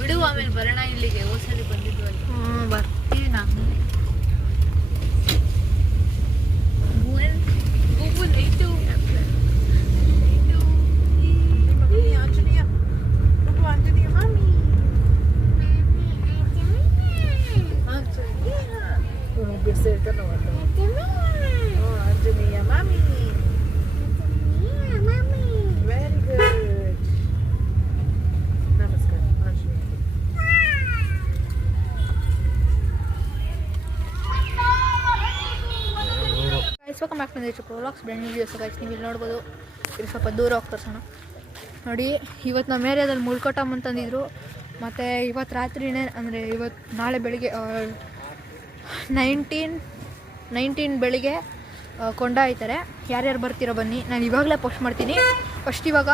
ಬಿಡು ಆಮೇಲೆ ಬರೋಣ ಇಲ್ಲಿಗೆ ಹೋಸಲಿ ಬಂದಿದ್ವಲ್ಲ. ಬರ್ತೀವಿ ನಾನು. Anjaniya mami. Very good. Namaskar. Anjaniya. Guys welcome back to nature vlogs brand new videos guys. ನೀವು ಇಲ್ಲಿ ನೋಡ್ಬೋದು. ಇದು ಸ್ವಲ್ಪ ದೂರ ಹೋಗ್ತರ್ಸೋಣ ನೋಡಿ. ಇವತ್ತು ನಮ್ಮ ಏರಿಯಾದಲ್ಲಿ ಮುಳ್ಕೊಟಮ್ ಅಂತಂದಿದ್ರು. ಮತ್ತು ಇವತ್ತು ರಾತ್ರಿನೇ ಅಂದರೆ ನಾಳೆ ಬೆಳಿಗ್ಗೆ 19 ಬೆಳಿಗ್ಗೆ ಕೊಂಡ ಆಯ್ತಾರೆ. ಯಾರ್ಯಾರು ಬರ್ತೀರೋ ಬನ್ನಿ. ನಾನು ಇವಾಗಲೇ ಪೋಸ್ಟ್ ಮಾಡ್ತೀನಿ. ಫಸ್ಟ್ ಇವಾಗ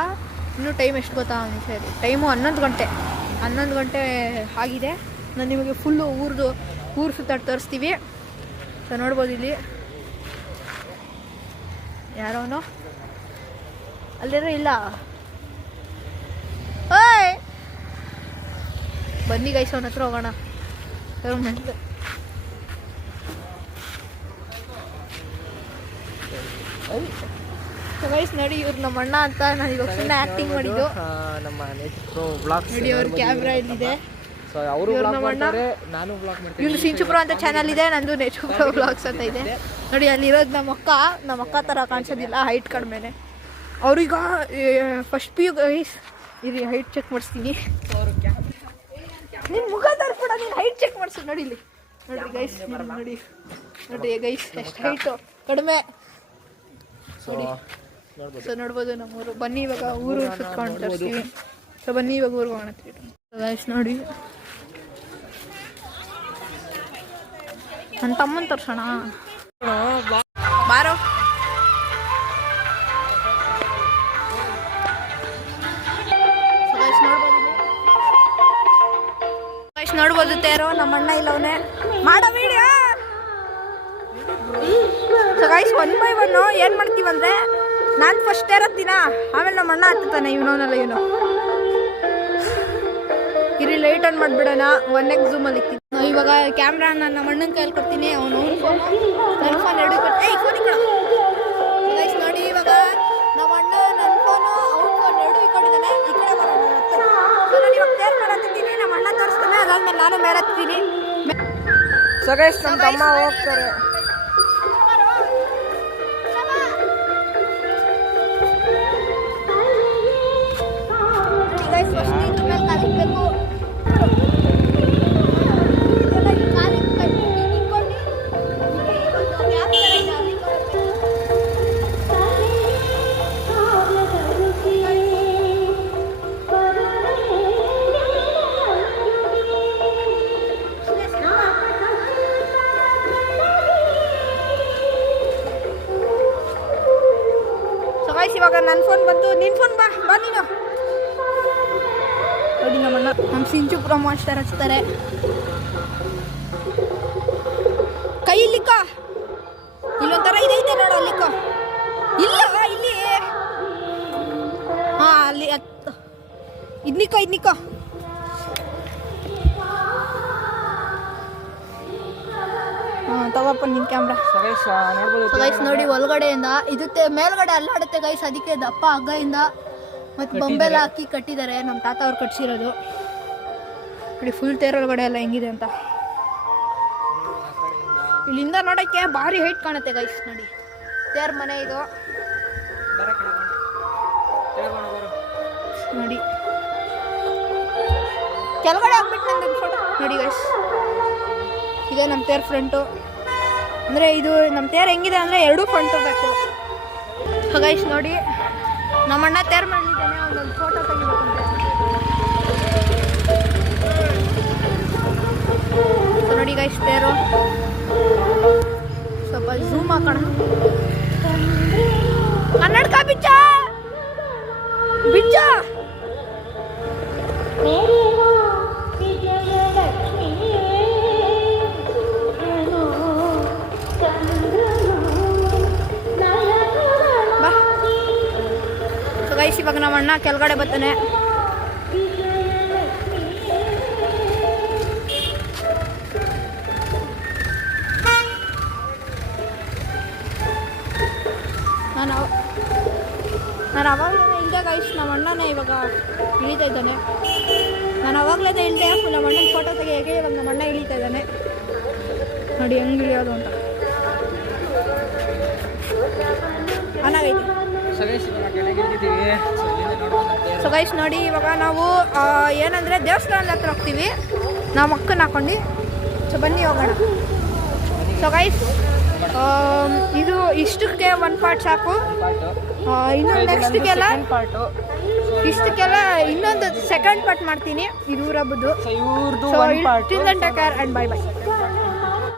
ಇನ್ನೂ ಟೈಮ್ ಎಷ್ಟು ಗೊತ್ತಾ ಸರಿ, ಟೈಮು 11 ಗಂಟೆ ಆಗಿದೆ. ನಾನು ನಿಮಗೆ ಫುಲ್ಲು ಊರು ಸುತ್ತಾಡಿ ತೋರಿಸ್ತೀವಿ. ಸೊ ನೋಡ್ಬೋದು ಇಲ್ಲಿ ಯಾರೋನೋ ಅಲ್ಲಿರೋ ಇಲ್ಲ. ಓಯ್ ಬನ್ನಿ ಗೈಸ್ ಅವನ ಹತ್ರ ಹೋಗೋಣ. ಗೈಸ್ ನೋಡಿ ಇವ್ರು ನಮ್ಮ ಅಣ್ಣ ಅಂತ. ನಾನು ಇವಾಗ ಸುಮ್ಮನೆ ಆ್ಯಕ್ಟಿಂಗ್ ಮಾಡಿದ್ದು. ನಮ್ಮ ನೇಚರ್ ಪ್ರೋ ವ್ಲಾಗ್ಸ್ ನೋಡಿ ಅವ್ರ ಕ್ಯಾಮ್ರಾ ಇಲ್ಲಿದೆ. ಸೊ ಅವರು ವ್ಲಾಗ್ ಮಾಡ್ತಾರೆ, ನಾನು ವ್ಲಾಗ್ ಮಾಡ್ತೀನಿ. ಇವ್ನು ಸಿಂಚು ಪ್ರೋ ಅಂತ ಚಾನಲ್ ಇದೆ, ನಂದು ನೇಚರ್ ಪ್ರೋ ವ್ಲಾಗ್ಸ್ ಅಂತ ಇದೆ. ನೋಡಿ ಅಲ್ಲಿರೋದು ನಮ್ಮ ಅಕ್ಕ ಥರ ಕಾಣಿಸೋದಿಲ್ಲ, ಹೈಟ್ ಕಡಿಮೆನೆ. ಅವ್ರೀಗ ಫಸ್ಟ್ ಪಿ ಯು ಗೈಸ್. ಇರಿ ಹೈಟ್ ಚೆಕ್ ಮಾಡಿಸ್ತೀನಿ. ನಿನ್ನ ಮುಖ ತೋರಿಸ್ಬಿಡ, ನೀನು ಹೈಟ್ ಚೆಕ್ ಮಾಡಿಸು. ನೋಡಿ ಇಲ್ಲಿ ನೋಡಿ ಗೈಸ್, ನೋಡಿ ಗೈಸ್ ಎಷ್ಟು ಹೈಟು ಕಡಿಮೆ ನೋಡಿ. ಸೊ ನೋಡ್ಬೋದು ನಮ್ಮೂರು. ಬನ್ನಿ ಇವಾಗ ಊರು ಸುತ್ಕೊಂಡು ತೋರಿಸ್ತೀವಿ. ಸೊ ಬನ್ನಿ ಇವಾಗ ಊರಿಗೆ ಹೋಗೋಣ ಗೈಸ್. ನೋಡಿ ನನ್ನ ತಮ್ಮನ ತೋರ್ಸೋಣ ಬಾರೋ. ನೋಡ್ಬೋದು ತೇರೋ. ನಮ್ಮ ಅಣ್ಣ ಇಲ್ಲವನೇ ಮಾಡೋ ವಿಡಿಯೋ. ಸೊ ಗೈಸ್ 1 by 1 ಏನು ಮಾಡ್ತೀವಂದ್ರೆ, ನಾನು ಫಸ್ಟ್ ತೇರತ್ತೀನ, ಆಮೇಲೆ ನಮ್ಮ ಅಣ್ಣ ಹತ್ತಾನೆ. ಇವನವನಲ್ಲ ಇವನು. ಇರಿ ಲೈಟ್ ಆನ್ ಮಾಡಿಬಿಡೋಣ. 1x ಝೂಮಲ್ಲಿ ಇಕ್ತೀನಿ. ಇವಾಗ ಕ್ಯಾಮ್ರಾ ನಾನು ನಮ್ಮ ಅಣ್ಣನ ಕೈಯಲ್ಲಿ ಕೊಡ್ತೀನಿ. ಅವನು ನನ್ನ ಫೋನ್ ಎರಡು ಕೊಟ್ಟು ಫೋನ್ ಇಕ್ಕಡ. ಗೈಸ್ ನೋಡಿ ಇವಾಗ ನಮ್ಮ ಅಣ್ಣ ನನ್ನ ಫೋನು ಅವ್ನ ಫೋನ್ ಎರಡು ಇಕ್ಕೊಂಡಿದ್ದಾನೆ. ಈ ಕಡೆ ಬರೋಣ. ಸೊ ನಾನು ಇವಾಗ ತೇರ್ ಮಾಡತ್ತಿದ್ದೀನಿ, ನಮ್ಮ ಅಣ್ಣ ತೋರಿಸ್ತಾನೆ. ಅದಾದ್ಮೇಲೆ ನಾನು ಮೇಲೆ ಹತ್ತೀನಿ. ಸೊ ಗೈಸ್ ನಮ್ಮ ತಮ್ಮ ಹೋಗ್ತಾರೆ. ಇವಾಗ ನನ್ನ ಫೋನ್ ಬಂತು, ನಿನ್ನ ಫೋನ್ ಬಾ ನೀನು. ನೋಡಿ ನಮ್ಮಣ್ಣ ನಮ್ಮ ಸಿಂಚು ಪ್ರೋ ಮಾಸ್ಟರ್ ಹಚ್ತಾರೆ. ಕೈ ಇಲ್ಲಿಕ್ಕ ಇಲ್ಲೊಂಥರ ಇದೈತೆ ನೋಡು, ಅಲ್ಲಿಕ್ಕ ಇಲ್ಲ ಇಲ್ಲಿ. ಹಾಂ ಅಲ್ಲಿ ಇದ್ನಿಕ್ಕ ತಗೋಪ್ಪ ನಿನ್ನ ಕ್ಯಾಮ್ರಾ. ಗೈಸ್ ನೋಡಿ ಒಳಗಡೆಯಿಂದ ಇದು ಮೇಲ್ಗಡೆ ಅಲ್ಲಾಡುತ್ತೆ ಗೈಸ್. ಅದಕ್ಕೆ ದಪ್ಪ ಹಗ್ಗದಿಂದ ಮತ್ತು ಬೊಂಬೆಲ್ಲ ಹಾಕಿ ಕಟ್ಟಿದ್ದಾರೆ. ನಮ್ಮ ತಾತ ಅವ್ರು ಕಟ್ಸಿರೋದು. ನೋಡಿ ಫುಲ್ ತೇರೊಳಗಡೆ ಎಲ್ಲ ಹೆಂಗಿದೆ ಅಂತ. ಇಲ್ಲಿಂದ ನೋಡೋಕ್ಕೆ ಭಾರಿ ಹೈಟ್ ಕಾಣುತ್ತೆ ಗೈಸ್. ನೋಡಿ ತೇರ್ ಮನೆ ಇದು. ನೋಡಿ ಕೆಳಗಡೆ ಹಾಕ್ಬಿಟ್ಟು ನಂದು ಫೋಟೋ ನೋಡಿ ಗೈಸ್. ಇದೆ ನಮ್ಮ ತೇರ್ ಫ್ರಂಟು. ಅಂದರೆ ಇದು ನಮ್ಮ ತೇರು ಹೆಂಗಿದೆ ಅಂದರೆ ಎರಡೂ ಫ್ರಂಟ್ ಬೇಕು. ಗೈಸ್ ನೋಡಿ ನಮ್ಮಣ್ಣ ತೇರು ಮಾಡಿದ್ದಾನೆ. ಒಂದೊಂದು ಫೋಟೋ ತೆಗಿಬೇಕಂತೆ. ನೋಡಿ ಗೈಸ್ ತೇರು ಸ್ವಲ್ಪ ಝೂಮ್ ಹಾಕೋಣ. ಕನ್ನಡಕ ಬಿಚ್ಚ ಗೈಸ್. ಇವಾಗ ನಮ್ಮ ಅಣ್ಣ ಕೆಳಗಡೆ ಬರ್ತಾನೆ. ಇಳಿತಾ ಇದ್ದಾನೆ. ನಾನು ಅವಾಗಲೇ ಇಳಿದೆ ನಮ್ಮ ಅಣ್ಣನ ಫೋಟೋ ತೆಗೆಯೋಕೆ. ಇವಾಗ ನಮ್ಮ ಅಣ್ಣ ಇಳಿತಾ ಇದ್ದಾನೆ ನೋಡಿ ಹೆಂಗೆ ಇಳಿಯೋದು ಅಂತ. ಚೆನ್ನಾಗೈತಿ. ಸೊ ಗೈಸ್ ನೋಡಿ ಇವಾಗ ನಾವು ಏನಂದರೆ ದೇವಸ್ಥಾನದ ಹತ್ರ ಹೋಗ್ತೀವಿ. ನಾವು ಮಕ್ಕನ್ನ ಹಾಕೊಂಡು. ಸೊ ಬನ್ನಿ ಹೋಗೋಣ. ಸೊ ಗೈಸ್ ಇದು ಇಷ್ಟಕ್ಕೆ ಒಂದು ಪಾರ್ಟ್ ಸಾಕು. ಇನ್ನೊಂದು ನೆಕ್ಸ್ಟ್ಗೆಲ್ಲ ಇಷ್ಟಕ್ಕೆಲ್ಲ ಇನ್ನೊಂದು ಸೆಕೆಂಡ್ ಪಾರ್ಟ್ ಮಾಡ್ತೀನಿ. ಇದು ಊರಬ್ಬದ್ದು. So till then take care and bye by.